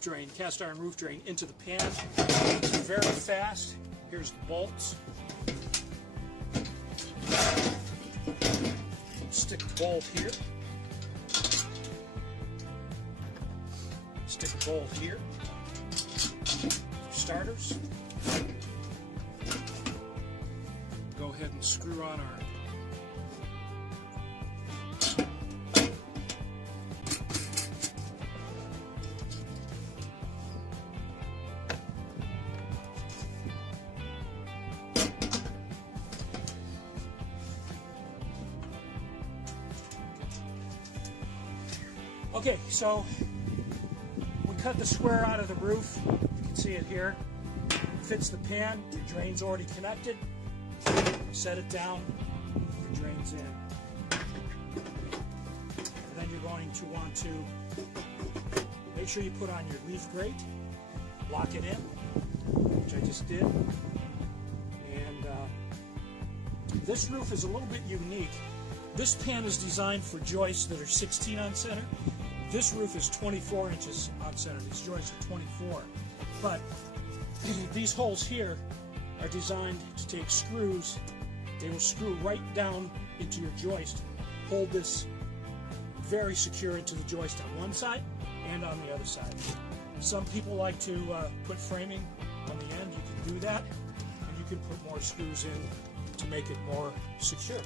drain, cast iron roof drain into the pan. It's very fast. Here's the bolts. Stick the bolt here. Stick a bolt here for starters. Go ahead and screw on our Okay, so we cut the square out of the roof. You can see it here. Fits the pan. Your drain's already connected. Set it down. Your drain's in. And then you're going to want to make sure you put on your leaf grate. Lock it in, which I just did. And this roof is a little bit unique. This pan is designed for joists that are 16 on center. This roof is 24 inches on center. These joists are 24. But these holes here are designed to take screws. They will screw right down into your joist, hold this very secure into the joist on one side and on the other side. Some people like to put framing on the end. You can do that, and you can put more screws in to make it more secure.